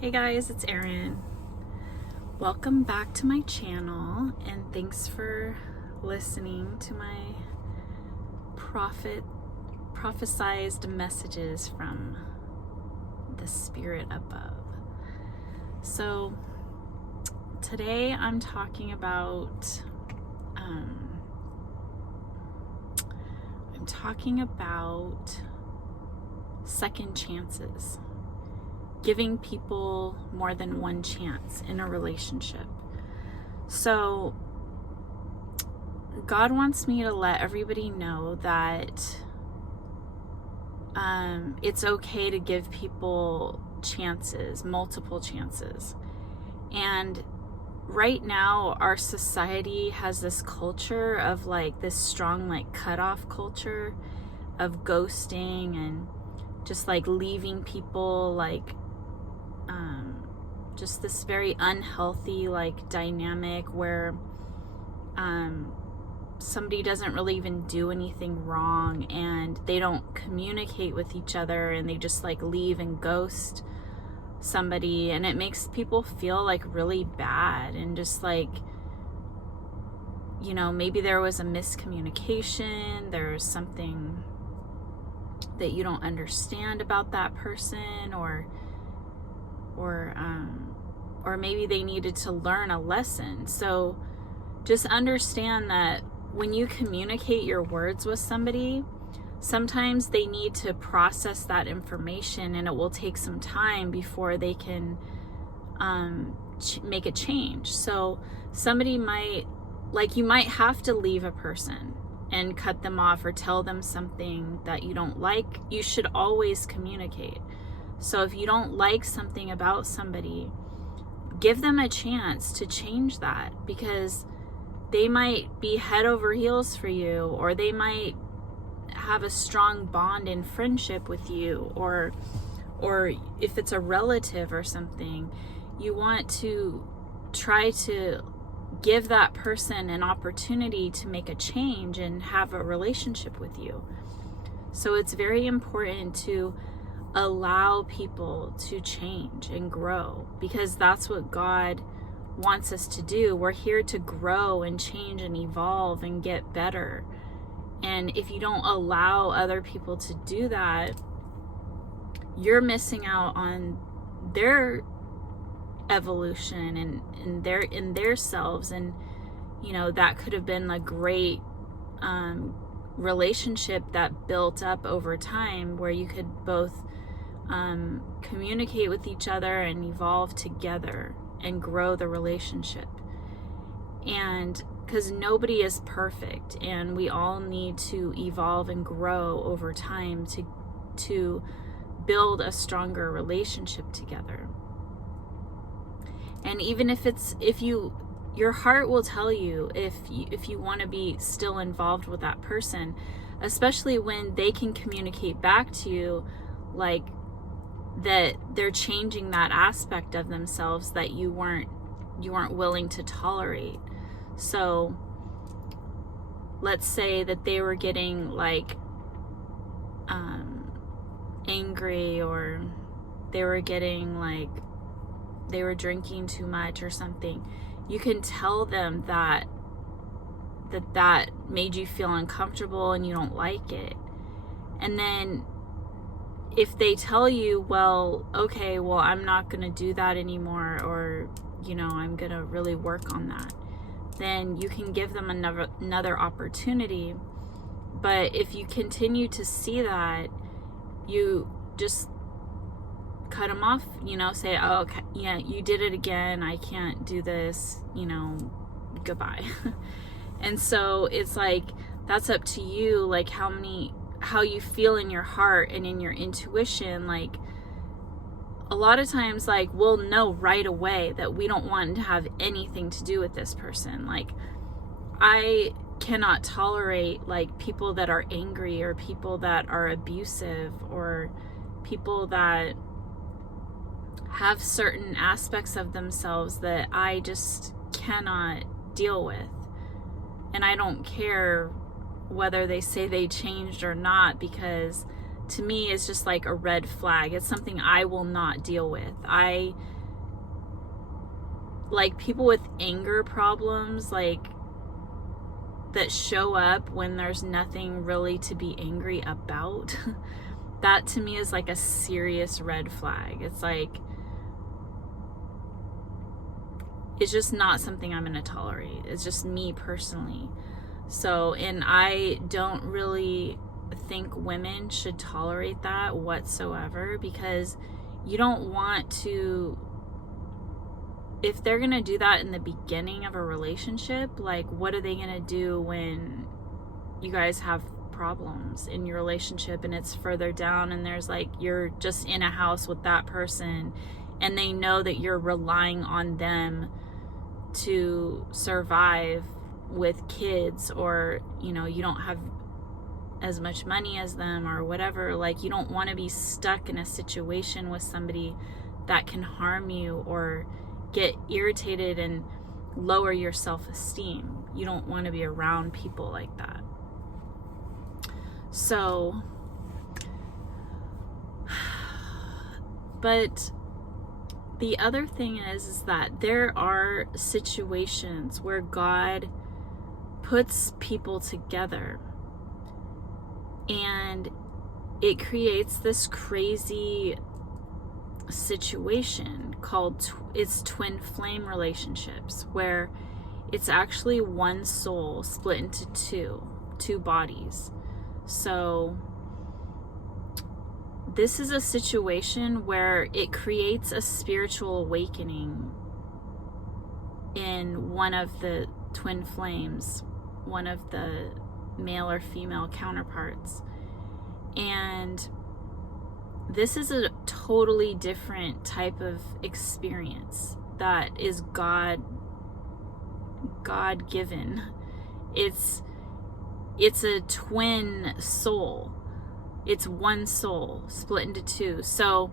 Hey guys, it's Erin. Welcome back to my channel and thanks for listening to my prophesized messages from the spirit above. So today I'm talking about second chances. Giving people more than one chance in a relationship. So God wants me to let everybody know that it's okay to give people chances, multiple chances. And right now our society has this culture of this strong cutoff culture of ghosting and just leaving people just this very unhealthy dynamic where somebody doesn't really even do anything wrong and they don't communicate with each other and they just leave and ghost somebody, and it makes people feel really bad and just maybe there was a miscommunication, there's something that you don't understand about that person, or maybe they needed to learn a lesson. So just understand that when you communicate your words with somebody, sometimes they need to process that information and it will take some time before they can make a change. So somebody might, you might have to leave a person and cut them off or tell them something that you don't like. You should always communicate. So if you don't like something about somebody, give them a chance to change that, because they might be head over heels for you, or they might have a strong bond in friendship with you, or if it's a relative or something, you want to try to give that person an opportunity to make a change and have a relationship with you. So it's very important to allow people to change and grow, because that's what God wants us to do. We're here to grow and change and evolve and get better. And if you don't allow other people to do that, you're missing out on their evolution and their selves. And that could have been a great relationship that built up over time, where you could both communicate with each other and evolve together and grow the relationship. And because nobody is perfect, and we all need to evolve and grow over time to build a stronger relationship together. And even if your heart will tell you if you want to be still involved with that person, especially when they can communicate back to you that they're changing that aspect of themselves that you weren't willing to tolerate. So let's say that they were getting angry, or they were getting they were drinking too much or something. You can tell them that made you feel uncomfortable and you don't like it. And then if they tell you, okay, I'm not going to do that anymore, or I'm going to really work on that, then you can give them another opportunity. But if you continue to see that, you just cut them off, say, oh, okay, yeah, you did it again, I can't do this, goodbye. And so it's that's up to you, how you feel in your heart and in your intuition. A lot of times we'll know right away that we don't want to have anything to do with this person. I cannot tolerate people that are angry, or people that are abusive, or people that have certain aspects of themselves that I just cannot deal with. And I don't care whether they say they changed or not, because to me is just like a red flag. It's something I will not deal with. Like people with anger problems, like that show up when there's nothing really to be angry about. That to me is like a serious red flag. It's like, it's just not something I'm going to tolerate. It's just me personally. So, and I don't really think women should tolerate that whatsoever, because you don't want to, if they're going to do that in the beginning of a relationship, like what are they going to do when you guys have problems in your relationship and it's further down and there's like, you're just in a house with that person and they know that you're relying on them to survive with kids, or you know, you don't have as much money as them or whatever. Like, you don't want to be stuck in a situation with somebody that can harm you or get irritated and lower your self-esteem. You don't want to be around people like that. So, but the other thing is that there are situations where God puts people together and it creates this crazy situation called it's twin flame relationships, where it's actually one soul split into two bodies. So this is a situation where it creates a spiritual awakening in one of the twin flames, one of the male or female counterparts. And this is a totally different type of experience that is God-given. It's a twin soul. It's one soul split into two. So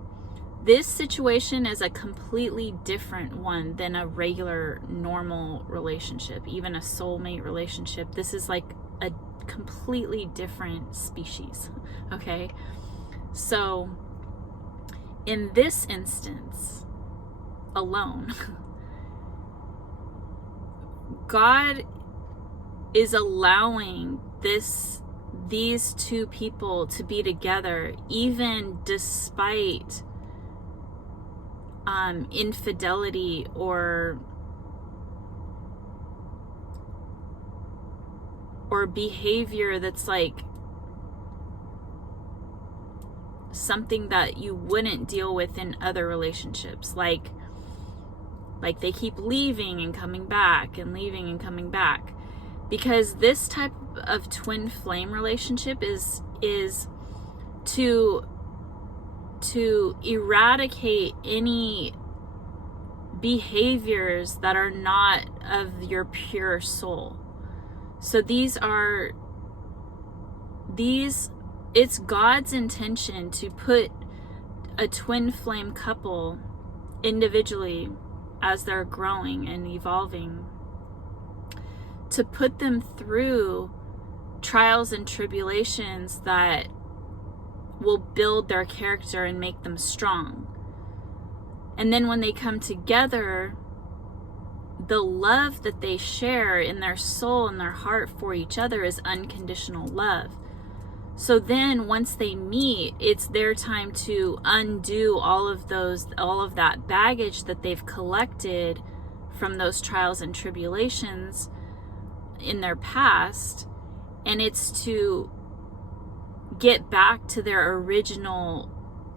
this situation is a completely different one than a regular normal relationship, even a soulmate relationship. This is like a completely different species. Okay? So in this instance alone, God is allowing these two people to be together, even despite infidelity or behavior that's like something that you wouldn't deal with in other relationships. Like they keep leaving and coming back and leaving and coming back. Because this type of twin flame relationship is to eradicate any behaviors that are not of your pure soul. So it's God's intention to put a twin flame couple individually as they're growing and evolving, to put them through trials and tribulations that will build their character and make them strong. And then when they come together, the love that they share in their soul and their heart for each other is unconditional love. So then once they meet, it's their time to undo all of that baggage that they've collected from those trials and tribulations in their past, and it's to get back to their original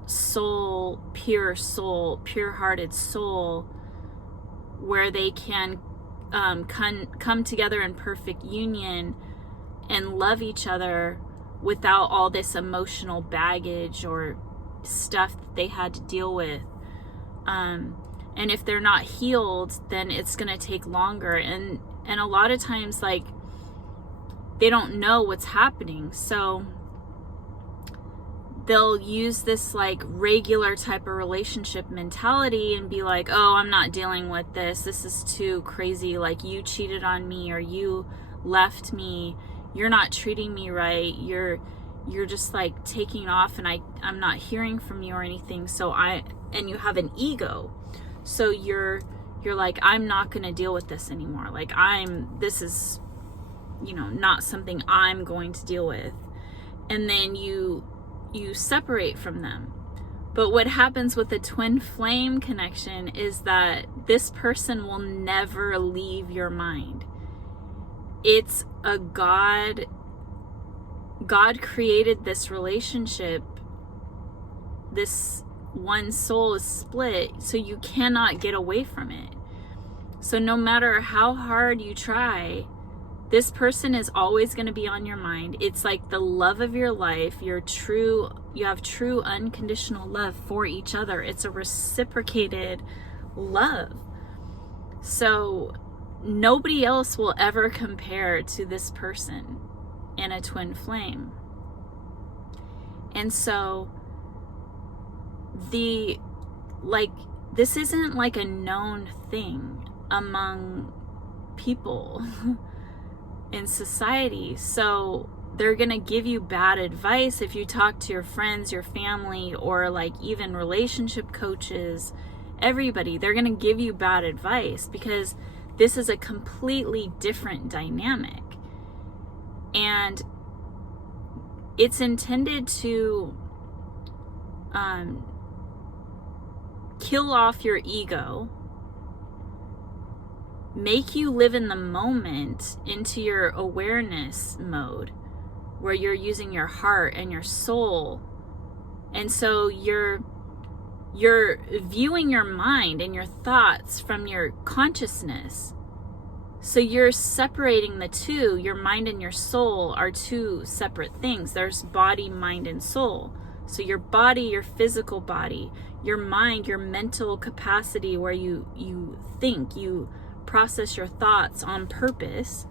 soul, pure-hearted soul, where they can come together in perfect union and love each other without all this emotional baggage or stuff that they had to deal with. And if they're not healed, then it's going to take longer. And a lot of times, like, they don't know what's happening. So they'll use this like regular type of relationship mentality and be like, oh, I'm not dealing with this. This is too crazy. Like, you cheated on me, or you left me. You're not treating me right. you're just like taking off, and I'm not hearing from you or anything. And you have an ego. So you're like, I'm not going to deal with this anymore. Like this is, not something I'm going to deal with. And then you separate from them. But what happens with the twin flame connection is that this person will never leave your mind. It's a God created this relationship. This one soul is split, so you cannot get away from it. So no matter how hard you try, this person is always going to be on your mind. It's like the love of your life. You have true unconditional love for each other. It's a reciprocated love. So nobody else will ever compare to this person in a twin flame. And so this isn't like a known thing among people in society. So they're going to give you bad advice if you talk to your friends, your family, or like even relationship coaches, everybody. They're going to give you bad advice because this is a completely different dynamic. And it's intended to kill off your ego, make you live in the moment into your awareness mode where you're using your heart and your soul. And so you're viewing your mind and your thoughts from your consciousness. So you're separating the two. Your mind and your soul are two separate things. There's body, mind, and soul. So your body, your physical body, your mind, your mental capacity where you think, you process your thoughts on purpose.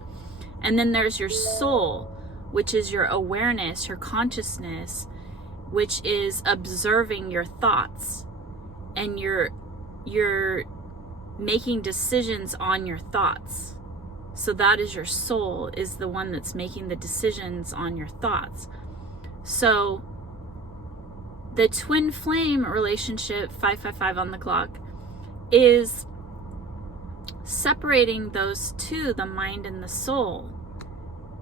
And then there's your soul, which is your awareness, your consciousness, which is observing your thoughts. And you're making decisions on your thoughts. So that is your soul, is the one that's making the decisions on your thoughts. So the twin flame relationship, 555 on the clock, is separating those two, the mind and the soul.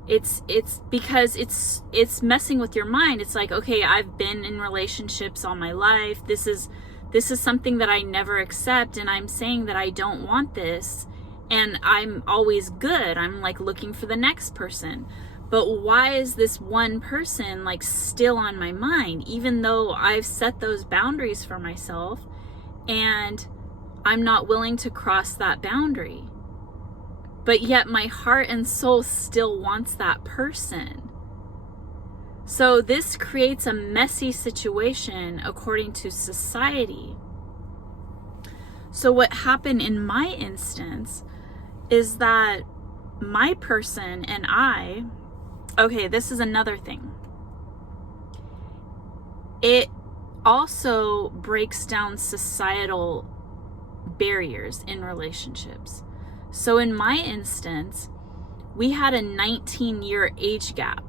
It's because it's messing with your mind. It's like, okay, I've been in relationships all my life. This is something that I never accept, and I'm saying that I don't want this, and I'm always good. I'm like looking for the next person. But why is this one person like still on my mind, even though I've set those boundaries for myself and I'm not willing to cross that boundary? But yet my heart and soul still wants that person. So this creates a messy situation according to society. So what happened in my instance is that my person and I, okay, this is another thing. It also breaks down societal barriers in relationships. So in my instance, we had a 19-year age gap.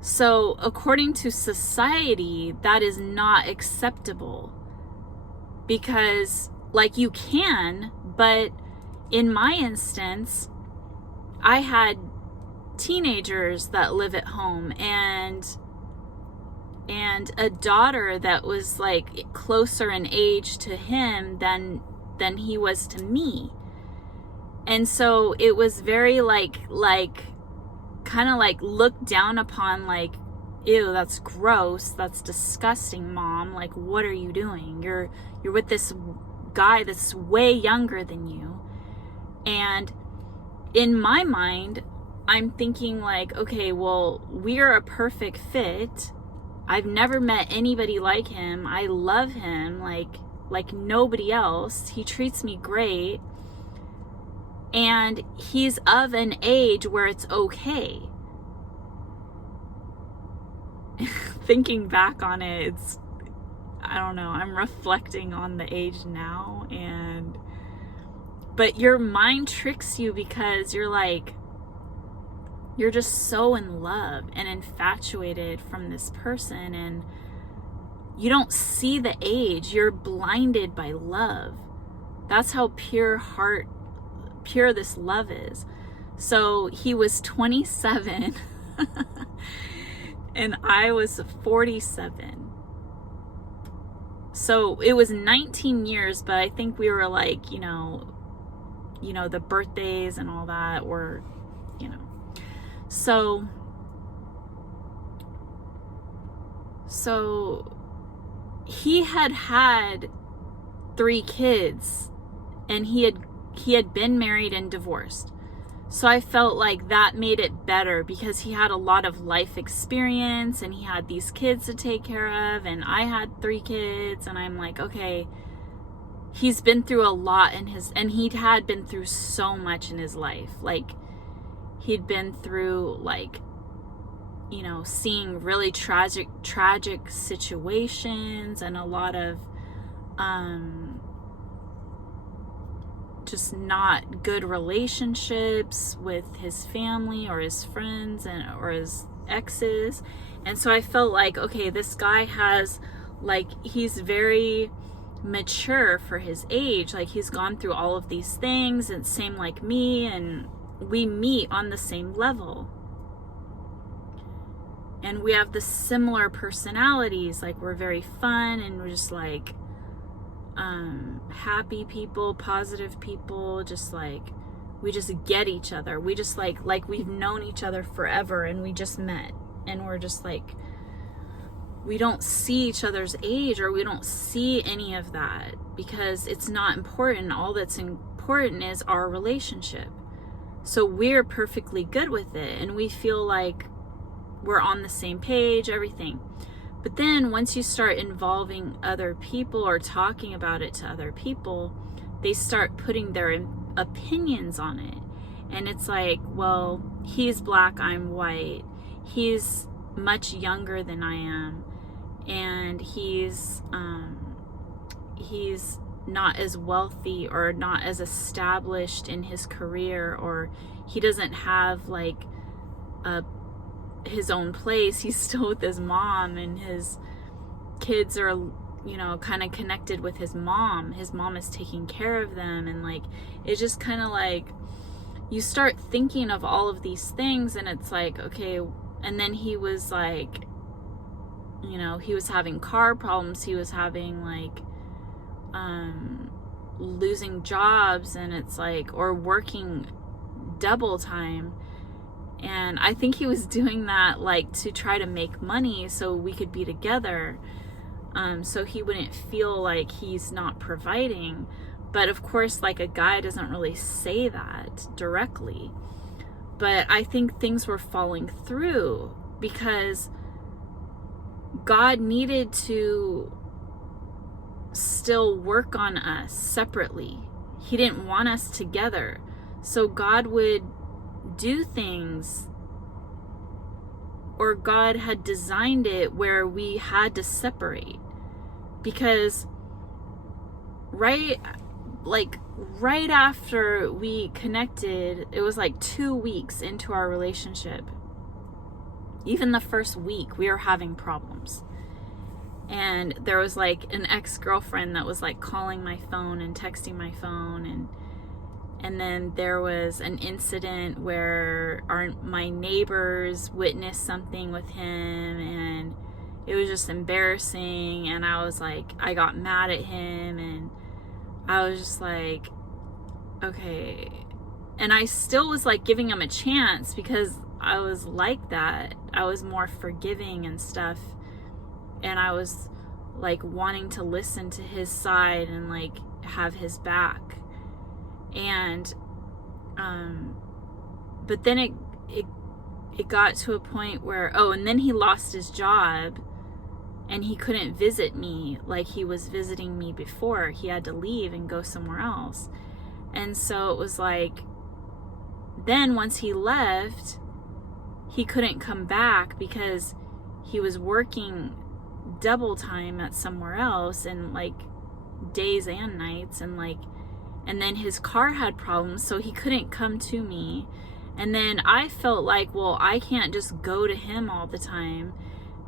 So according to society, that is not acceptable. Because, like, you can, but in my instance, I had teenagers that live at home and a daughter that was like closer in age to him than he was to me. And so it was very like kind of like looked down upon, like, ew, that's gross, that's disgusting, mom, like, what are you doing? You're with this guy that's way younger than you. And in my mind, I'm thinking like, okay, well, we're a perfect fit. I've never met anybody like him. I love him like nobody else. He treats me great. And he's of an age where it's okay. Thinking back on it, I don't know, I'm reflecting on the age now, but your mind tricks you because you're like, you're just so in love and infatuated from this person, and you don't see the age. You're blinded by love. That's how pure this love is. So he was 27 and I was 47. So it was 19 years, but I think we were like, you know, the birthdays and all that were, you know. So he had 3 kids, and he had been married and divorced. So I felt like that made it better because he had a lot of life experience and he had these kids to take care of, and I had 3 kids, and I'm like, okay, he's been through a lot and he had been through so much in his life. Like, he'd been through, like, you know, seeing really tragic situations and a lot of just not good relationships with his family or his friends or his exes. And so I felt like, okay, this guy has, like, he's very mature for his age. Like, he's gone through all of these things, and same like me, and we meet on the same level. And we have the similar personalities. Like, we're very fun, and we're just like happy people, positive people, just like, we just get each other. We just like we've known each other forever, and we just met, and we're just like, we don't see each other's age, or we don't see any of that because it's not important. All that's important is our relationship. So we're perfectly good with it, and we feel like we're on the same page, everything. But then once you start involving other people or talking about it to other people, they start putting their opinions on it. And it's like, well, he's black, I'm white. He's much younger than I am. And he's not as wealthy or not as established in his career, or he doesn't have like his own place. He's still with his mom, and his kids are, you know, kind of connected with his mom. His mom is taking care of them, and like, it's just kind of like, you start thinking of all of these things, and it's like, okay. And then he was like, you know, he was having car problems, he was having like losing jobs, and it's like, or working double time. And I think he was doing that like to try to make money so we could be together, so he wouldn't feel like he's not providing. But of course, like, a guy doesn't really say that directly. But I think things were falling through because God needed to still work on us separately. He didn't want us together. So God would do things, or God had designed it where we had to separate, because right after we connected, it was like 2 weeks into our relationship. Even the first week, we were having problems. And there was like an ex-girlfriend that was like calling my phone and texting my phone, and then there was an incident where my neighbors witnessed something with him, and it was just embarrassing. And I was like, I got mad at him, and I was just like, okay. And I still was like giving him a chance because I was like that. I was more forgiving and stuff. And I was like wanting to listen to his side and like have his back. And but then it got to a point where, and then he lost his job, and he couldn't visit me like he was visiting me before. He had to leave and go somewhere else. And so it was like, then once he left, he couldn't come back because he was working double time at somewhere else, and like days and nights, and then his car had problems, so he couldn't come to me. And then I felt like, well, I can't just go to him all the time,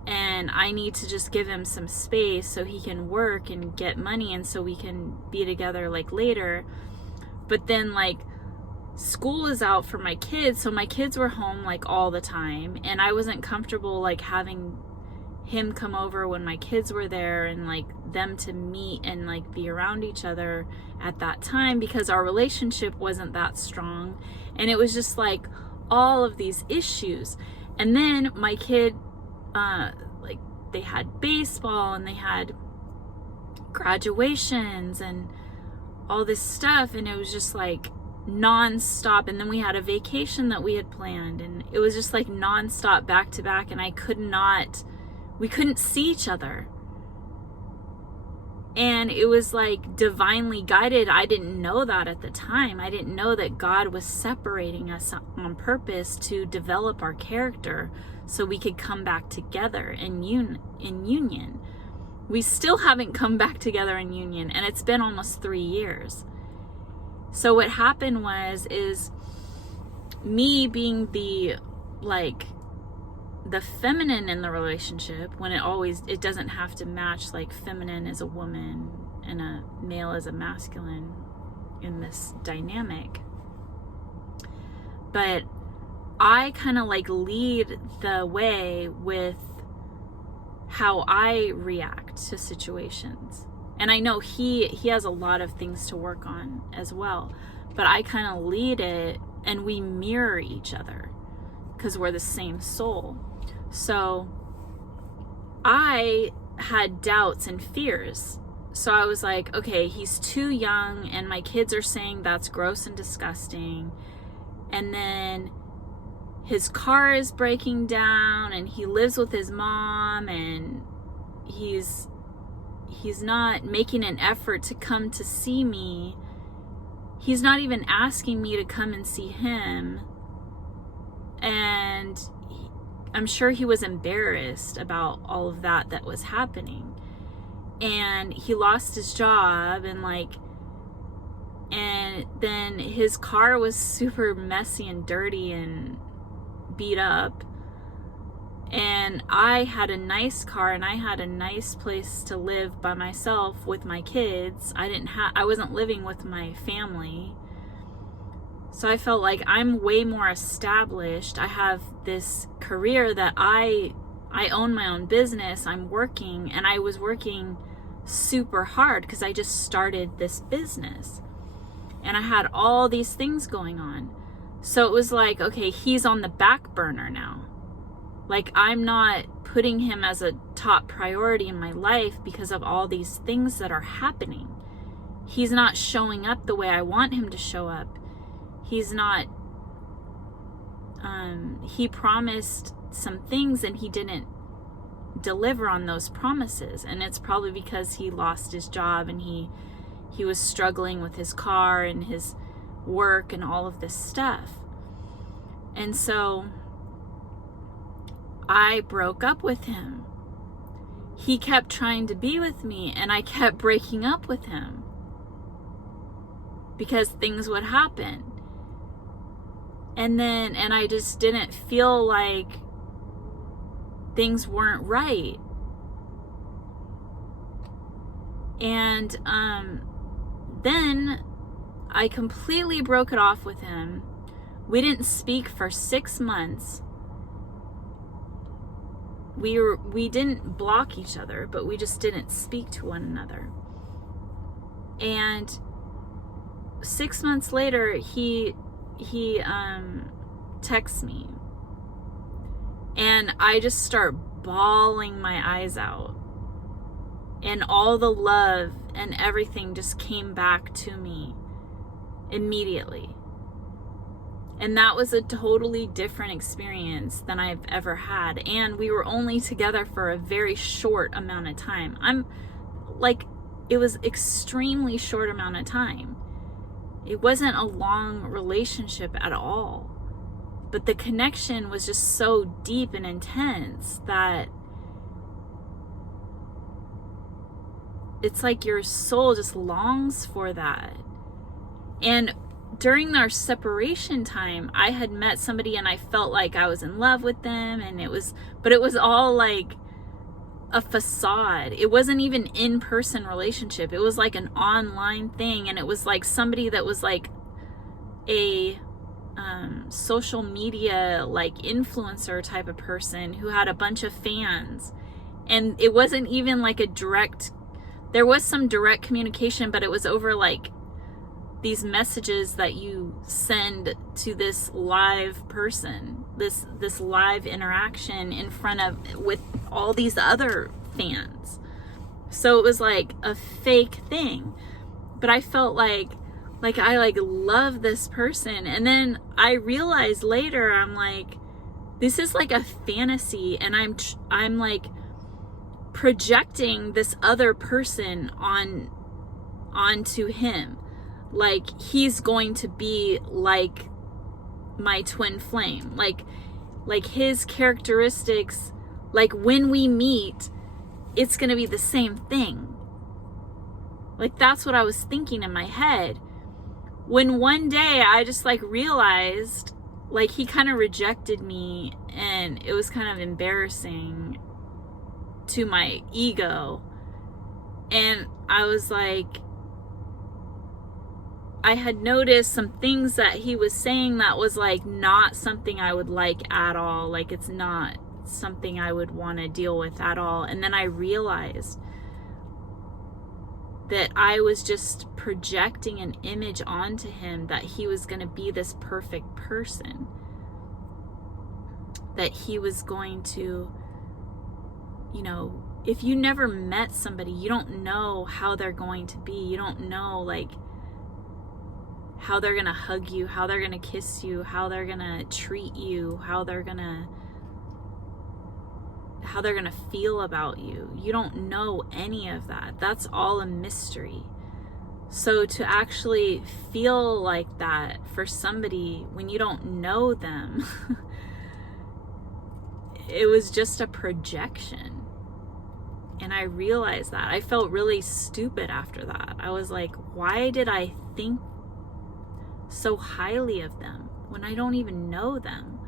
and I need to just give him some space so he can work and get money, and so we can be together like later. But then like school is out for my kids, so my kids were home like all the time, and I wasn't comfortable like having him come over when my kids were there and like them to meet and like be around each other at that time, because our relationship wasn't that strong, and it was just like all of these issues. And then my kid like they had baseball and they had graduations and all this stuff, and it was just like non-stop. And then we had a vacation that we had planned, and it was just like non-stop, back to back, and we couldn't see each other. And it was like divinely guided. I didn't know that at the time. I didn't know that God was separating us on purpose to develop our character so we could come back together in union. We still haven't come back together in union, and it's been almost 3 years. So what happened is me being the feminine in the relationship, when it doesn't have to match, like feminine is a woman and a male is a masculine in this dynamic. But I kind of like lead the way with how I react to situations. And I know he has a lot of things to work on as well, but I kind of lead it, and we mirror each other because we're the same soul. So I had doubts and fears. So I was like, okay, he's too young, and my kids are saying that's gross and disgusting. And then his car is breaking down, and he lives with his mom, and he's not making an effort to come to see me. He's not even asking me to come and see him. And I'm sure he was embarrassed about all of that was happening. And he lost his job, and then his car was super messy and dirty and beat up. And I had a nice car, and I had a nice place to live by myself with my kids. I wasn't living with my family. So I felt like I'm way more established. I have this career that I own my own business. I'm working, and I was working super hard because I just started this business. And I had all these things going on. So it was like, okay, he's on the back burner now. Like, I'm not putting him as a top priority in my life because of all these things that are happening. He's not showing up the way I want him to show up. He's not, he promised some things and he didn't deliver on those promises. And it's probably because he lost his job, and he was struggling with his car and his work and all of this stuff. And so I broke up with him. He kept trying to be with me, and I kept breaking up with him because things would happen. And I just didn't feel like things weren't right. And then I completely broke it off with him. We didn't speak for 6 months. We didn't block each other, but we just didn't speak to one another. And 6 months later, he texts me, and I just start bawling my eyes out, and all the love and everything just came back to me immediately. And that was a totally different experience than I've ever had. And we were only together for a very short amount of time. It was extremely short amount of time. It wasn't a long relationship at all. But the connection was just so deep and intense that it's like your soul just longs for that. And during our separation time, I had met somebody and I felt like I was in love with them, and it was all like a facade. It wasn't even in-person relationship. It was like an online thing, and it was like somebody that was like a social media like influencer type of person who had a bunch of fans. And it wasn't even like there was some direct communication, but it was over like these messages that you send to this live person, this live interaction with all these other fans. So it was like a fake thing. But I felt like I like love this person. And then I realized later, I'm like, this is like a fantasy, and I'm like projecting this other person onto him. Like he's going to be like my twin flame, like his characteristics, like when we meet, it's going to be the same thing. Like that's what I was thinking in my head. When one day I just like realized, like he kind of rejected me, and it was kind of embarrassing to my ego. And I was like, I had noticed some things that he was saying that was like not something I would like at all. Like it's not something I would want to deal with at all. And then I realized that I was just projecting an image onto him that he was going to be this perfect person. That he was going to, you know, if you never met somebody, you don't know how they're going to be. You don't know like how they're going to hug you, how they're going to kiss you, how they're going to treat you, how they're going to feel about you. You don't know any of that. That's all a mystery. So to actually feel like that for somebody when you don't know them, it was just a projection. And I realized that. I felt really stupid after that. I was like, why did I think so highly of them when I don't even know them?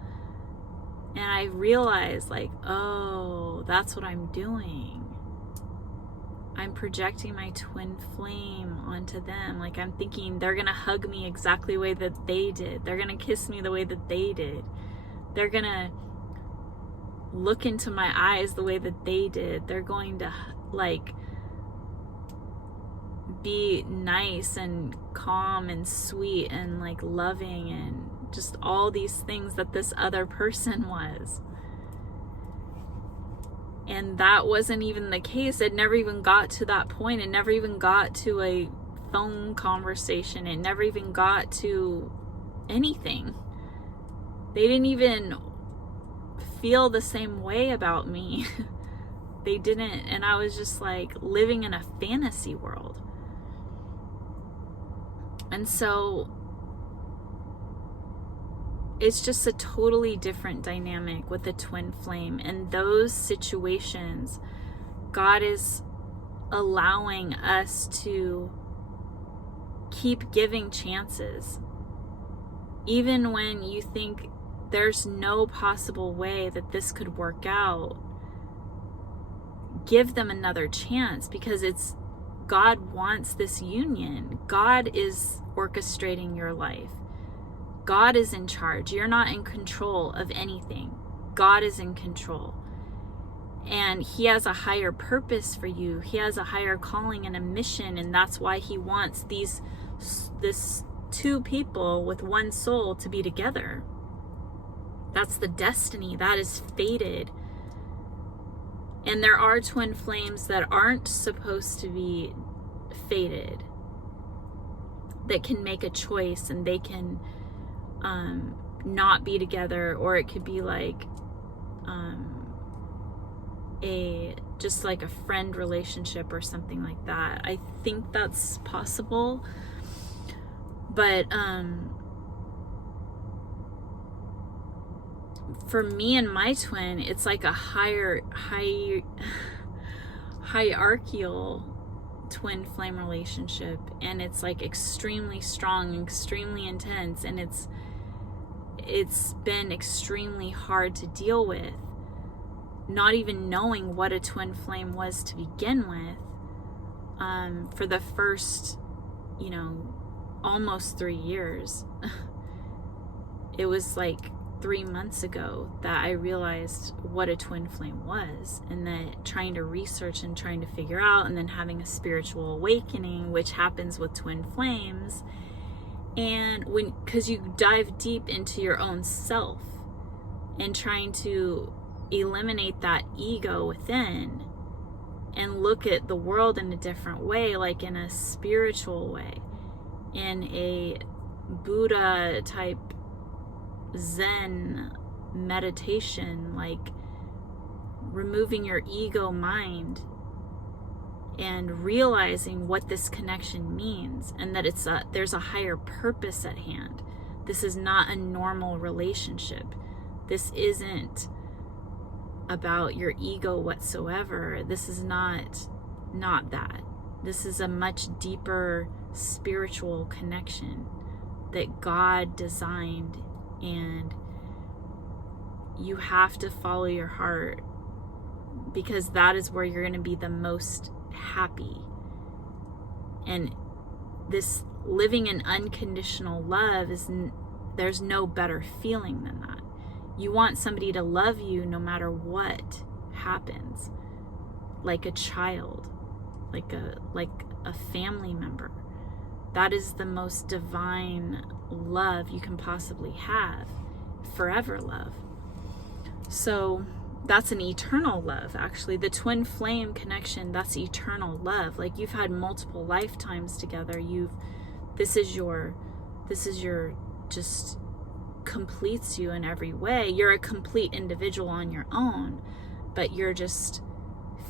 And I realized like, oh, that's what I'm doing. I'm projecting my twin flame onto them. Like I'm thinking they're gonna hug me exactly the way that they did. They're gonna kiss me the way that they did. They're gonna look into my eyes the way that they did. They're going to like be nice and calm and sweet and like loving and just all these things that this other person was. And that wasn't even the case. It never even got to that point. It never even got to a phone conversation. It never even got to anything. They didn't even feel the same way about me. They didn't. And I was just like living in a fantasy world. And so it's just a totally different dynamic with the twin flame. And those situations, God is allowing us to keep giving chances. Even when you think there's no possible way that this could work out, give them another chance, because God wants this union. God is orchestrating your life. God is in charge. You're not in control of anything. God is in control. And He has a higher purpose for you. He has a higher calling and a mission. And that's why He wants this two people with one soul to be together. That's the destiny. That is fated. And there are twin flames that aren't supposed to be fated, that can make a choice, and they can not be together, or it could be like just like a friend relationship or something like that. I think that's possible, but for me and my twin, it's like a hierarchical twin flame relationship, and it's like extremely strong, extremely intense, and it's been extremely hard to deal with, not even knowing what a twin flame was to begin with, for the first, almost 3 years. It was like 3 months ago that I realized what a twin flame was, and that trying to research and trying to figure out, and then having a spiritual awakening, which happens with twin flames. And because you dive deep into your own self and trying to eliminate that ego within and look at the world in a different way, like in a spiritual way, in a Buddha type Zen meditation, like removing your ego mind and realizing what this connection means, and that there's a higher purpose at hand. This is not a normal relationship. This isn't about your ego whatsoever. This is not that. This is a much deeper spiritual connection that God designed, and you have to follow your heart, because that is where you're going to be the most happy. And this living in unconditional love there's no better feeling than that. You want somebody to love you no matter what happens, like a child, like a family member. That is the most divine love you can possibly have, forever love. So that's an eternal love, actually. The twin flame connection, that's eternal love. Like, you've had multiple lifetimes together. This is your just completes you in every way. You're a complete individual on your own, but you're just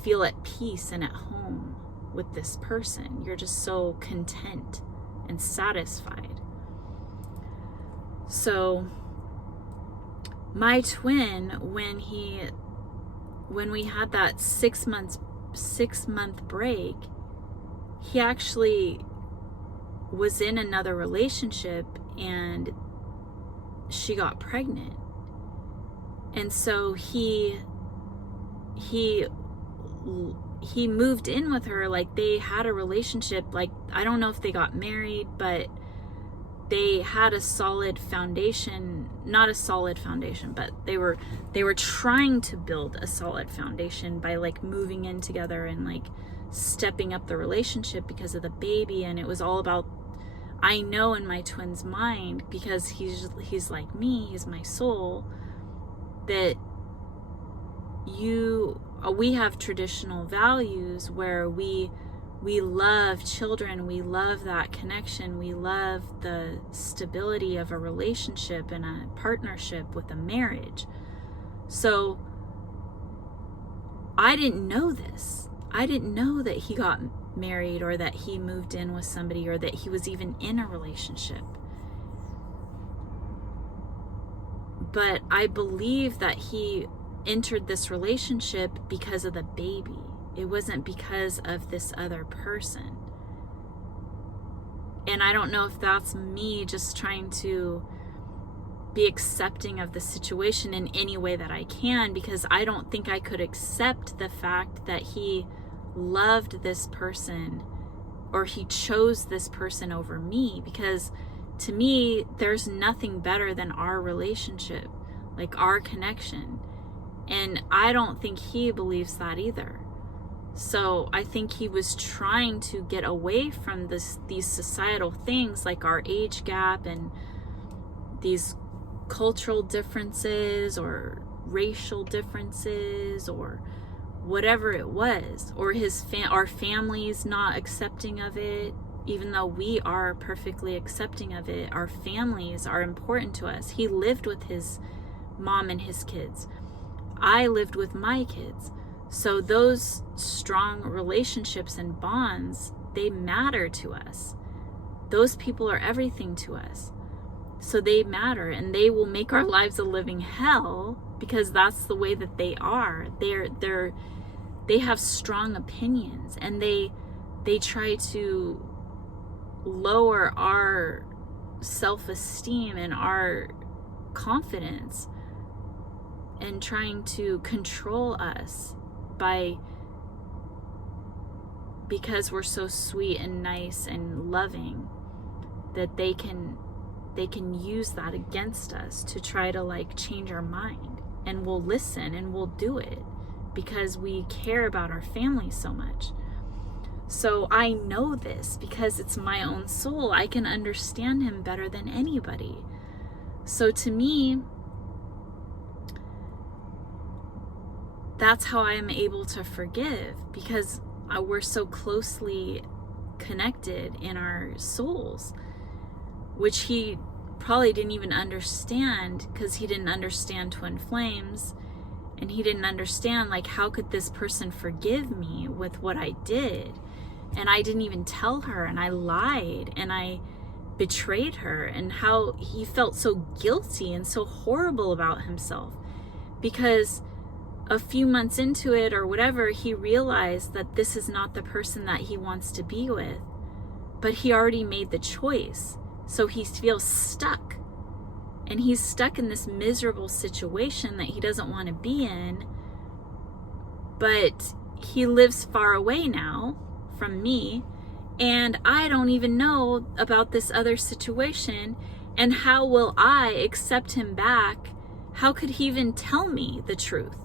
feel at peace and at home with this person. You're just so content and satisfied. So my twin, when we had that 6 month break, he actually was in another relationship, and she got pregnant. And so he moved in with her. Like, they had a relationship, like, I don't know if they got married, but they had a solid foundation. Not a solid foundation, but they were trying to build a solid foundation by like moving in together and like stepping up the relationship because of the baby. And it was all about, I know in my twin's mind, because he's like me, he's my soul, that we have traditional values where we love children, we love that connection, we love the stability of a relationship and a partnership with a marriage. So I didn't know this. I didn't know that he got married, or that he moved in with somebody, or that he was even in a relationship. But I believe that he entered this relationship because of the baby. It wasn't because of this other person. And I don't know if that's me just trying to be accepting of the situation in any way that I can, because I don't think I could accept the fact that he loved this person, or he chose this person over me, because to me, there's nothing better than our relationship, like our connection. And I don't think he believes that either. So I think he was trying to get away from these societal things, like our age gap and these cultural differences or racial differences or whatever it was, or our family's not accepting of it. Even though we are perfectly accepting of it, our families are important to us. He lived with his mom and his kids. I lived with my kids. So those strong relationships and bonds, they matter to us. Those people are everything to us. So they matter, and they will make our lives a living hell, because that's the way that they are. They have strong opinions, and they they try to lower our self-esteem and our confidence, and trying to control us because we're so sweet and nice and loving, that they can use that against us to try to like change our mind. And we'll listen and we'll do it because we care about our family so much. So I know this because it's my own soul. I can understand him better than anybody. So to me, that's how I am able to forgive, because we're so closely connected in our souls, which he probably didn't even understand, because he didn't understand twin flames, and he didn't understand, like, how could this person forgive me with what I did? And I didn't even tell her, and I lied, and I betrayed her, and how he felt so guilty and so horrible about himself, because a few months into it or whatever, he realized that this is not the person that he wants to be with, but he already made the choice. So he feels stuck, and he's stuck in this miserable situation that he doesn't want to be in, but he lives far away now from me, and I don't even know about this other situation, and how will I accept him back? How could he even tell me the truth?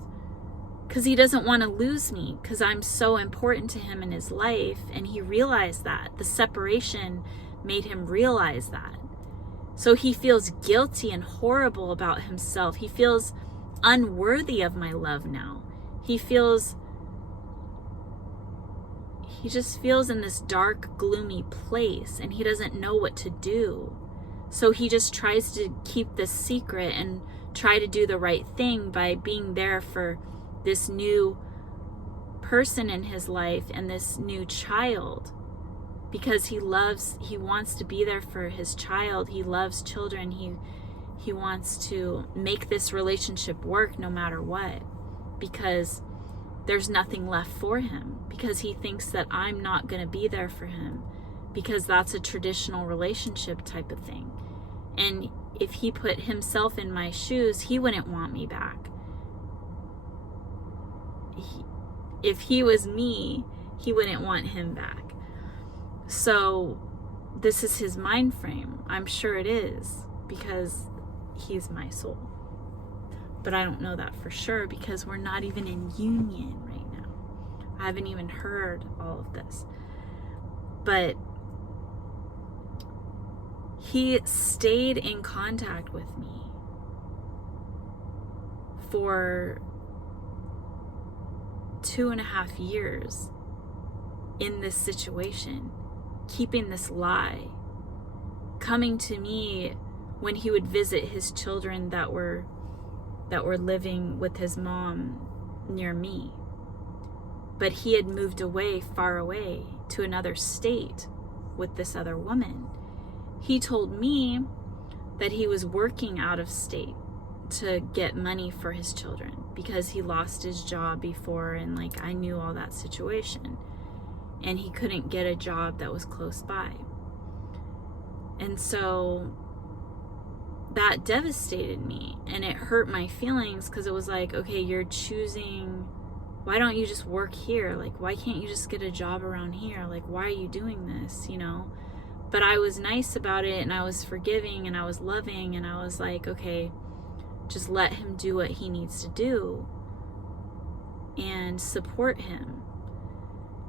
Because he doesn't want to lose me, because I'm so important to him in his life, and he realized that. The separation made him realize that. So he feels guilty and horrible about himself. He feels unworthy of my love now. He just feels in this dark, gloomy place, and he doesn't know what to do. So he just tries to keep this secret and try to do the right thing by being there for this new person in his life and this new child, because he wants to be there for his child. He loves children. He wants to make this relationship work no matter what, because there's nothing left for him, because he thinks that I'm not going to be there for him, because that's a traditional relationship type of thing. And if he put himself in my shoes, he wouldn't want me back. If he was me, he wouldn't want him back. So this is his mind frame. I'm sure it is, because he's my soul. But I don't know that for sure, because we're not even in union right now. I haven't even heard all of this. But he stayed in contact with me for 2.5 years in this situation, keeping this lie, coming to me when he would visit his children that were living with his mom near me. But he had moved away, far away, to another state with this other woman. He told me that he was working out of state to get money for his children, because he lost his job before, and like, I knew all that situation, and he couldn't get a job that was close by. And so that devastated me, and it hurt my feelings, because it was like, okay, you're choosing, why don't you just work here? Like, why can't you just get a job around here? Like, why are you doing this, you know? But I was nice about it, and I was forgiving, and I was loving, and I was like, okay, just let him do what he needs to do and support him.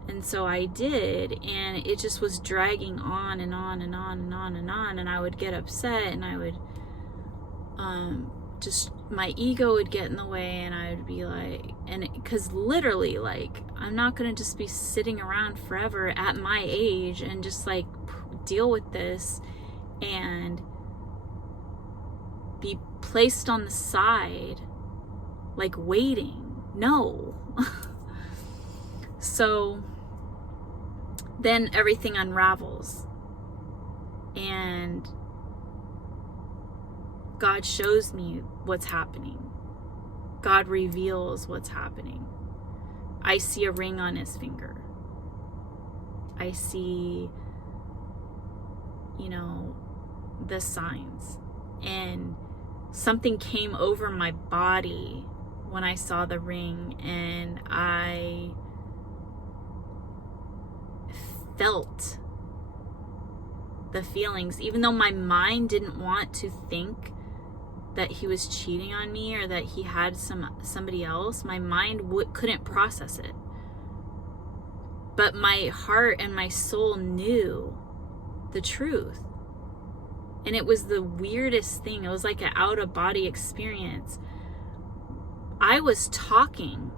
And so I did, and it just was dragging on and on and on and on and on, and I would get upset, and I would just, my ego would get in the way, and I would be like, and because literally, like, I'm not gonna just be sitting around forever at my age and just like deal with this and be placed on the side, like waiting. No. So then everything unravels, and God shows me what's happening. God reveals what's happening. I see a ring on his finger. I see, the signs. And something came over my body when I saw the ring, and I felt the feelings, even though my mind didn't want to think that he was cheating on me or that he had somebody else. My mind couldn't process it, but my heart and my soul knew the truth. And it was the weirdest thing. It was like an out-of-body experience. I was talking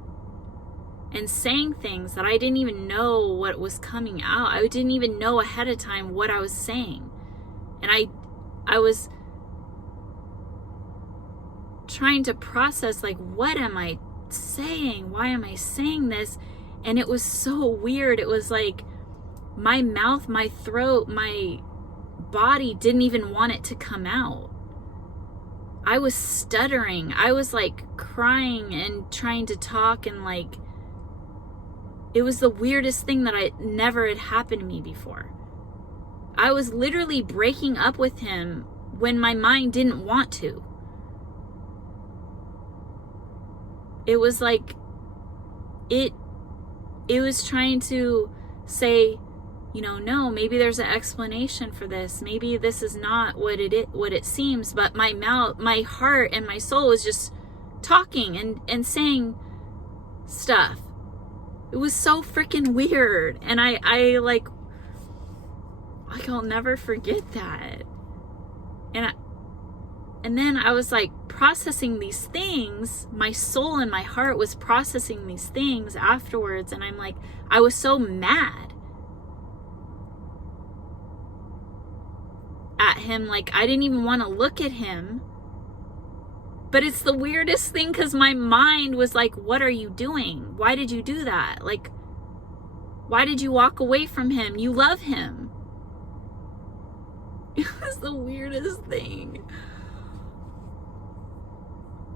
and saying things that I didn't even know what was coming out. I didn't even know ahead of time what I was saying. And I was trying to process, like, what am I saying? Why am I saying this? And it was so weird. It was like my mouth, my throat, my body didn't even want it to come out. I was stuttering. I was like crying and trying to talk, and like, it was the weirdest thing that never had happened to me before. I was literally breaking up with him when my mind didn't want to. It was like, it was trying to say, no, maybe there's an explanation for this. Maybe this is not what it seems. But my mouth, my heart, and my soul was just talking and saying stuff. It was so freaking weird. And I'll never forget that. And then I was like processing these things. My soul and my heart was processing these things afterwards. And I'm like, I was so mad at him. Like, I didn't even want to look at him. But it's the weirdest thing, because my mind was like, what are you doing? Why did you do that? Like, why did you walk away from him? You love him. It was the weirdest thing.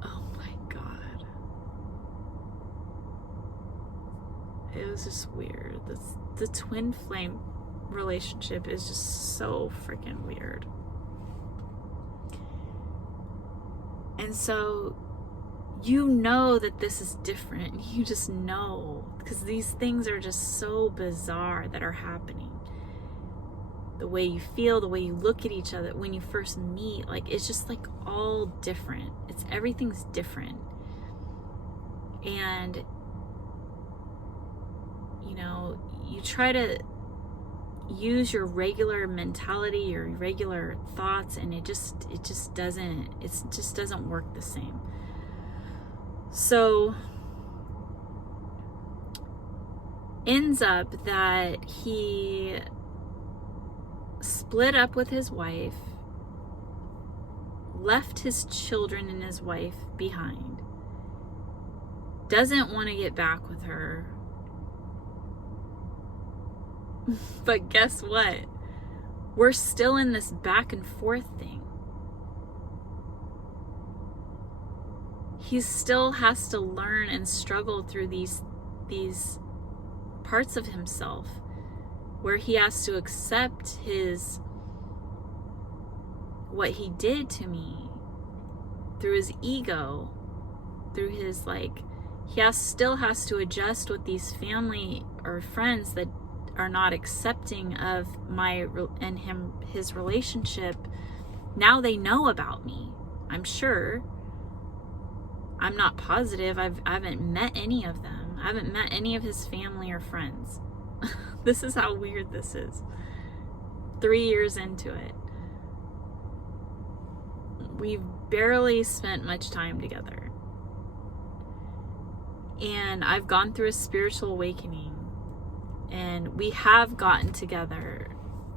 Oh my God. It was just weird. The twin flame relationship is just so freaking weird. And so that this is different. You just know, because these things are just so bizarre that are happening. The way you feel, the way you look at each other when you first meet, like, it's just like all different. Everything's different. And you try to use your regular mentality, your regular thoughts, and it just doesn't work the same. So ends up that he split up with his wife, left his children and his wife behind, doesn't want to get back with her. But guess what? We're still in this back and forth thing. He still has to learn and struggle through these parts of himself where he has to accept what he did to me through his ego, through his he still has to adjust with these family or friends that are not accepting of his relationship. Now they know about me, I'm sure. I'm not positive. I haven't met any of them. I haven't met any of his family or friends. This is how weird this is. 3 years into it. We've barely spent much time together. And I've gone through a spiritual awakening. And we have gotten together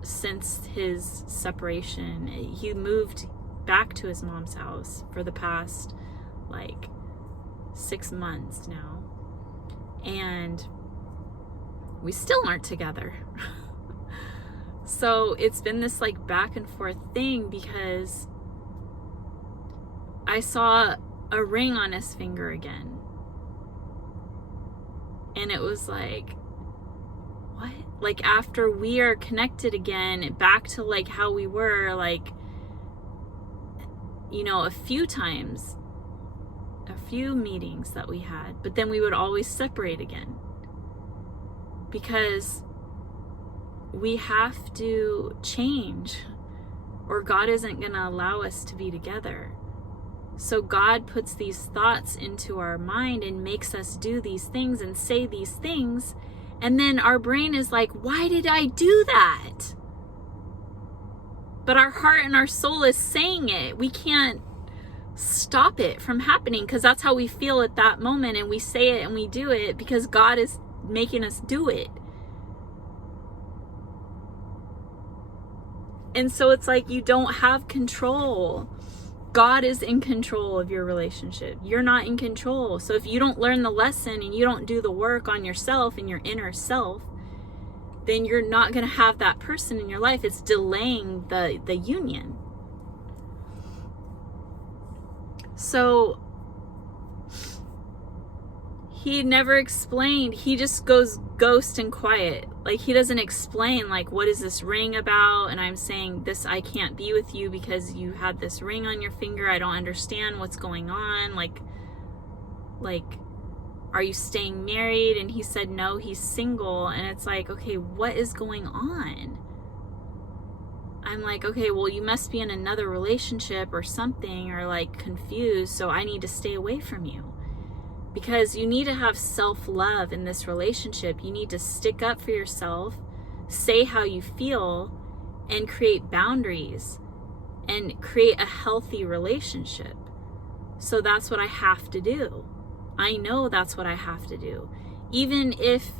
since his separation. He moved back to his mom's house for the past 6 months now. And we still aren't together. So it's been this back and forth thing, because I saw a ring on his finger again. And it was like, what? Like, after we are connected again, back to like how we were, like, you know, a few times, a few meetings that we had, but then we would always separate again. Because we have to change, or God isn't going to allow us to be together. So God puts these thoughts into our mind and makes us do these things and say these things. And then our brain is like, why did I do that? But our heart and our soul is saying it. We can't stop it from happening, because that's how we feel at that moment. And we say it and we do it because God is making us do it. And so it's like you don't have control. God is in control of your relationship. You're not in control. So if you don't learn the lesson and you don't do the work on yourself and your inner self, then you're not going to have that person in your life. It's delaying the union. So he never explained. He just goes ghost and quiet. Like, he doesn't explain, like, what is this ring about? And I'm saying this, I can't be with you because you had this ring on your finger. I don't understand what's going on. Like, are you staying married? And he said, no, he's single. And it's like, okay, what is going on? I'm like, okay, well, you must be in another relationship or something, or like confused. So I need to stay away from you. Because you need to have self-love in this relationship. You need to stick up for yourself, say how you feel, and create boundaries and create a healthy relationship. So that's what I have to do. I know that's what I have to do. Even if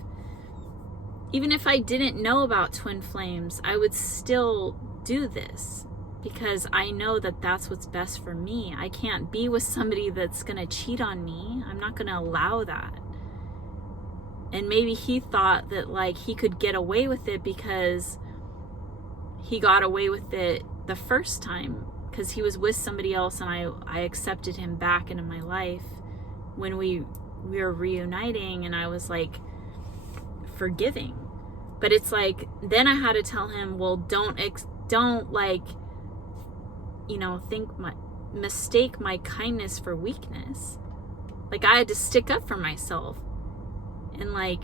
I didn't know about twin flames, I would still do this. Because I know that that's what's best for me. I can't be with somebody that's going to cheat on me. I'm not going to allow that. And maybe he thought that, like, he could get away with it because he got away with it the first time because he was with somebody else, and I accepted him back into my life when we were reuniting, and I was like forgiving. But it's like, then I had to tell him, well, don't like, you know, mistake my kindness for weakness. Like, I had to stick up for myself. And like,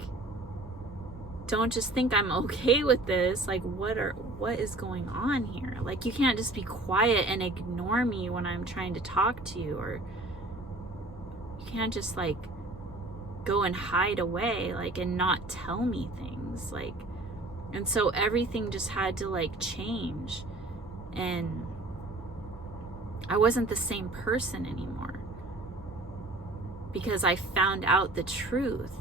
don't just think I'm okay with this. Like, what is going on here? Like, you can't just be quiet and ignore me when I'm trying to talk to you, or you can't just like go and hide away, like, and not tell me things. Like, and so everything just had to like change. And I wasn't the same person anymore because I found out the truth.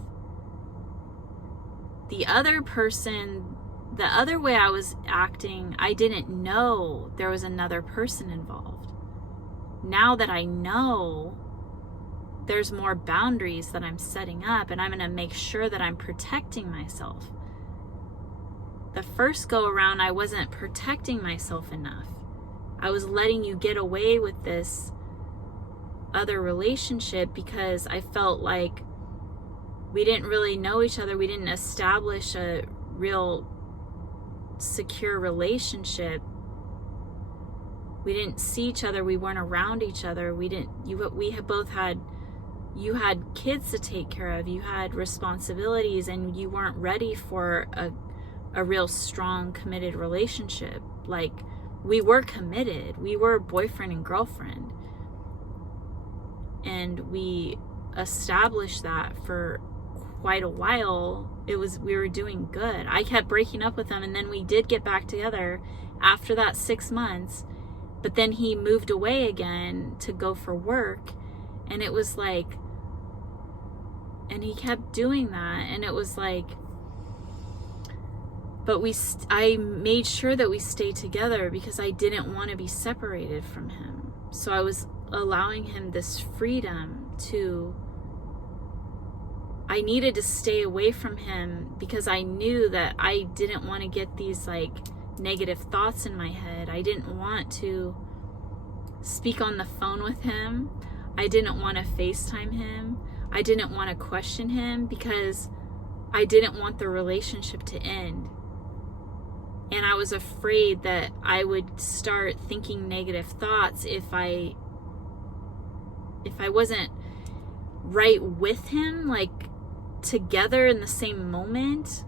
The other person, the other way I was acting, I didn't know there was another person involved. Now that I know, there's more boundaries that I'm setting up, and I'm going to make sure that I'm protecting myself. The first go around, I wasn't protecting myself enough. I was letting you get away with this other relationship because I felt like we didn't really know each other. We didn't establish a real secure relationship. We didn't see each other. We weren't around each other. You had kids to take care of. You had responsibilities, and you weren't ready for a real strong, committed relationship. Like, we were committed. We were boyfriend and girlfriend. And we established that for quite a while. We were doing good. I kept breaking up with him, and then we did get back together after that 6 months. But then he moved away again to go for work. And it was like, and he kept doing that. And it was like, but I made sure that we stayed together because I didn't want to be separated from him. So I was allowing him this freedom I needed to stay away from him because I knew that I didn't want to get these like negative thoughts in my head. I didn't want to speak on the phone with him. I didn't want to FaceTime him. I didn't want to question him because I didn't want the relationship to end. And I was afraid that I would start thinking negative thoughts if I wasn't right with him, like together in the same moment,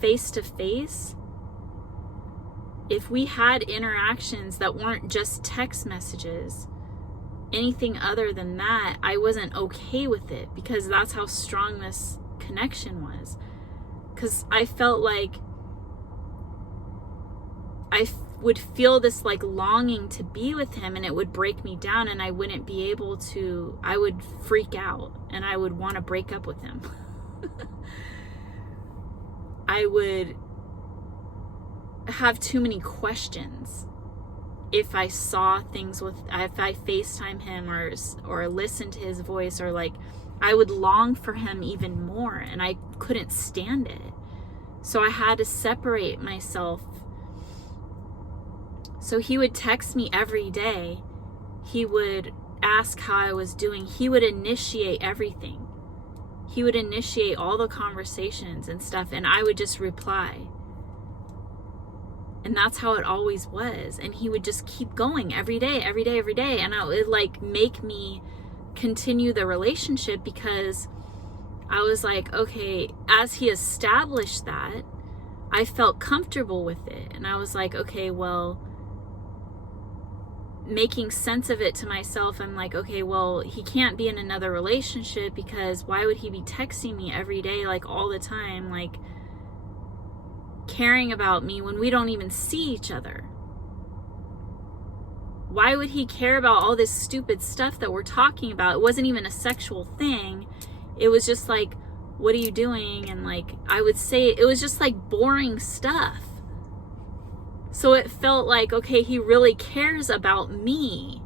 face to face. If we had interactions that weren't just text messages, anything other than that, I wasn't okay with it, because that's how strong this connection was. Because I felt like I would feel this like longing to be with him, and it would break me down, and I wouldn't be able to, I would freak out and I would want to break up with him. I would have too many questions if I saw things if I FaceTime him or listen to his voice, or like I would long for him even more, and I couldn't stand it. So I had to separate myself. So he would text me every day. He would ask how I was doing. He would initiate everything. He would initiate all the conversations and stuff, and I would just reply. And that's how it always was. And he would just keep going every day. And it would like make me continue the relationship, because I was like, okay, as he established that, I felt comfortable with it. And I was like, okay, well, making sense of it to myself, I'm like, okay, well, he can't be in another relationship, because why would he be texting me every day, like all the time, like caring about me when we don't even see each other? Why would he care about all this stupid stuff that we're talking about? It wasn't even a sexual thing. It was just like, what are you doing? And like, I would say it was just like boring stuff. So it felt like, okay, he really cares about me.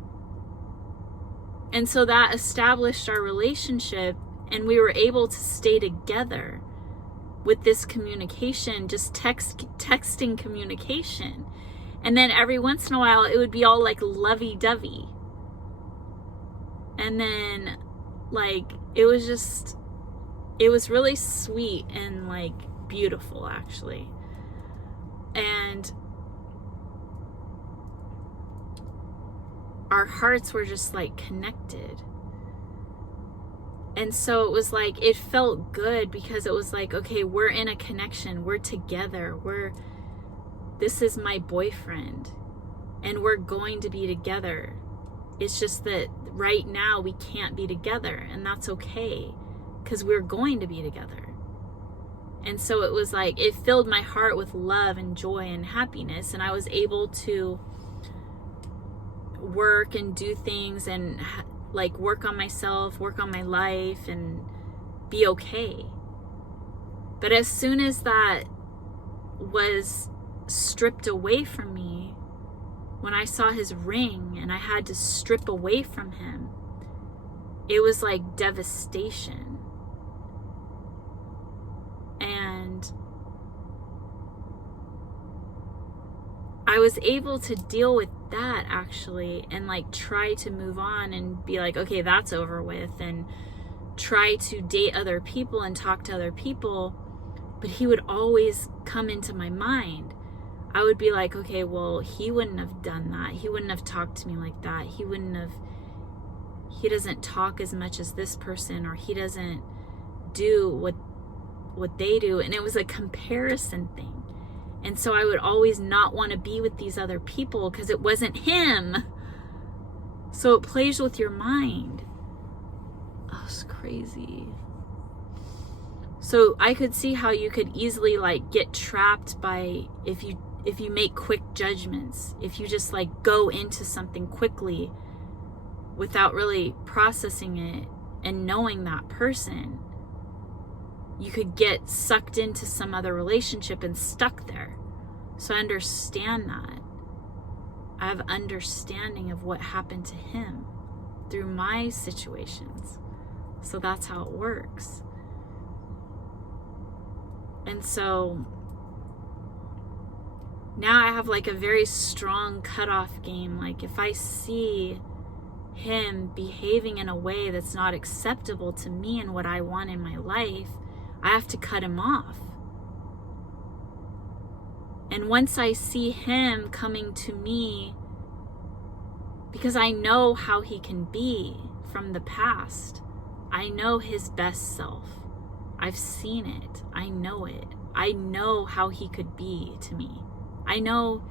And so that established our relationship, and we were able to stay together with this communication, just texting communication. And then every once in a while, it would be all like lovey-dovey. And then like, it was really sweet and like beautiful, actually. And our hearts were just like connected. And so it was like, it felt good, because it was like, okay, we're in a connection, we're together, this is my boyfriend, and we're going to be together. It's just that right now we can't be together, and that's okay, because we're going to be together. And so it was like, it filled my heart with love and joy and happiness, and I was able to work and do things and like work on myself, work on my life, and be okay. But as soon as that was stripped away from me, when I saw his ring and I had to strip away from him, it was like devastation. And I was able to deal with that, actually, and like try to move on and be like, okay, that's over with, and try to date other people and talk to other people. But he would always come into my mind. I would be like, okay, well, he wouldn't have done that. He wouldn't have talked to me like that. He doesn't talk as much as this person, or he doesn't do what they do. And it was a comparison thing. And so I would always not want to be with these other people, because it wasn't him. So it plays with your mind. Oh, it's crazy. So I could see how you could easily like get trapped by, if you make quick judgments, if you just like go into something quickly without really processing it and knowing that person, you could get sucked into some other relationship and stuck there. So I understand that. I have understanding of what happened to him through my situations. So that's how it works. And so now I have like a very strong cutoff game. Like if I see him behaving in a way that's not acceptable to me and what I want in my life, I have to cut him off. And once I see him coming to me, because I know how he can be from the past, I know his best self. I've seen it. I know it. I know how he could be to me. I know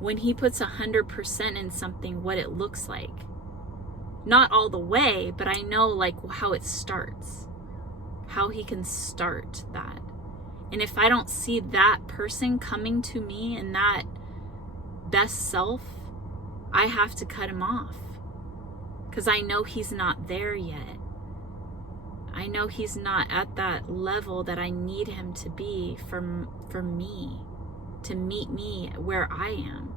when he puts 100% in something, what it looks like. Not all the way, but I know like how it starts, how he can start that. And if I don't see that person coming to me in that best self, I have to cut him off, because I know he's not there yet. I know he's not at that level that I need him to be for me, to meet me where I am.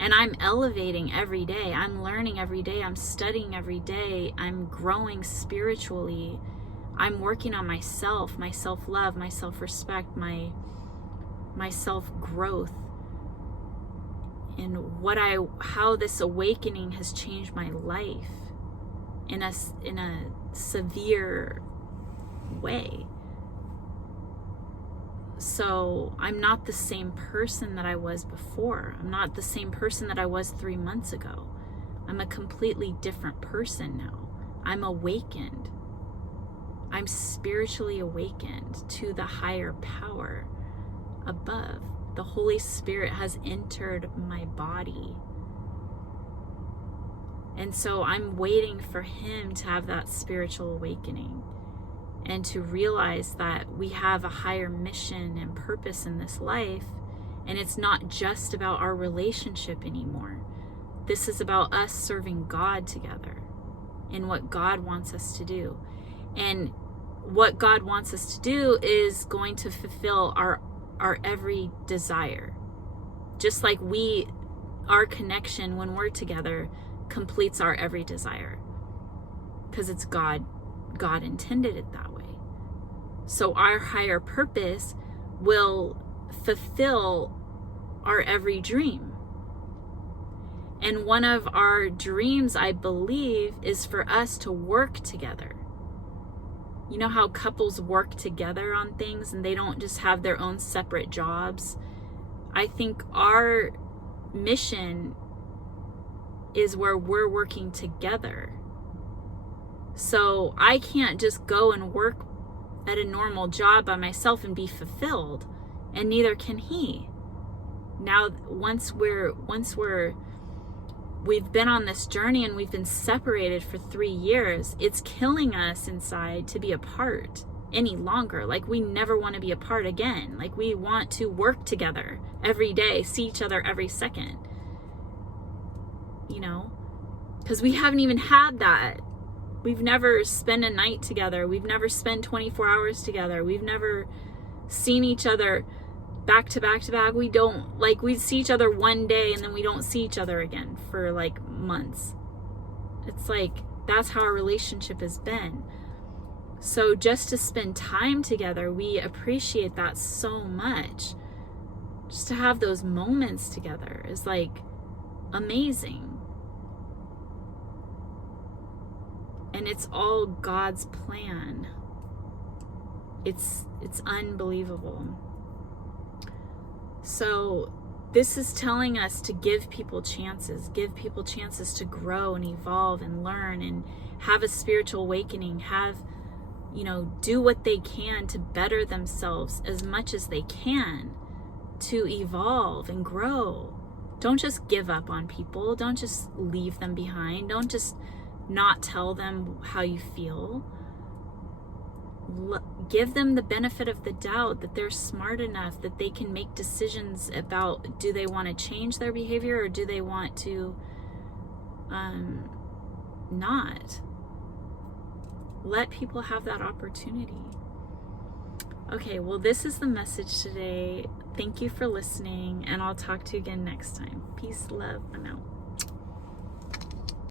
And I'm elevating every day. I'm learning every day. I'm studying every day. I'm growing spiritually. I'm working on myself, my self-love, my self-respect, my self-growth, and how this awakening has changed my life in a severe way. So I'm not the same person that I was before. I'm not the same person that I was 3 months ago. I'm a completely different person now. I'm awakened. I'm spiritually awakened to the higher power above. The Holy Spirit has entered my body. And so I'm waiting for him to have that spiritual awakening and to realize that we have a higher mission and purpose in this life. And it's not just about our relationship anymore. This is about us serving God together and what God wants us to do. And what God wants us to do is going to fulfill our every desire. Just like our connection when we're together completes our every desire, because it's God intended it that way. So our higher purpose will fulfill our every dream. And one of our dreams, I believe, is for us to work together. You know how couples work together on things and they don't just have their own separate jobs? I think our mission is where we're working together. So I can't just go and work at a normal job by myself and be fulfilled, and neither can he. Now, once we've been on this journey and we've been separated for 3 years, it's killing us inside to be apart any longer. Like, we never want to be apart again. Like, we want to work together every day, see each other every second, you know, because we haven't even had that. We've never spent a night together. We've never spent 24 hours together. We've never seen each other back to back to back. We don't, like, we see each other one day and then we don't see each other again for like months. It's like, that's how our relationship has been. So just to spend time together, we appreciate that so much. Just to have those moments together is like amazing. And it's all God's plan. It's unbelievable. So this is telling us to give people chances to grow and evolve and learn and have a spiritual awakening, do what they can to better themselves as much as they can, to evolve and grow. Don't just give up on people. Don't just leave them behind. Don't just not tell them how you feel. Give them the benefit of the doubt that they're smart enough that they can make decisions about, do they want to change their behavior or do they want to not. Let people have that opportunity. Okay, well, this is the message today. Thank you for listening, and I'll talk to you again next time. Peace, love, I'm out.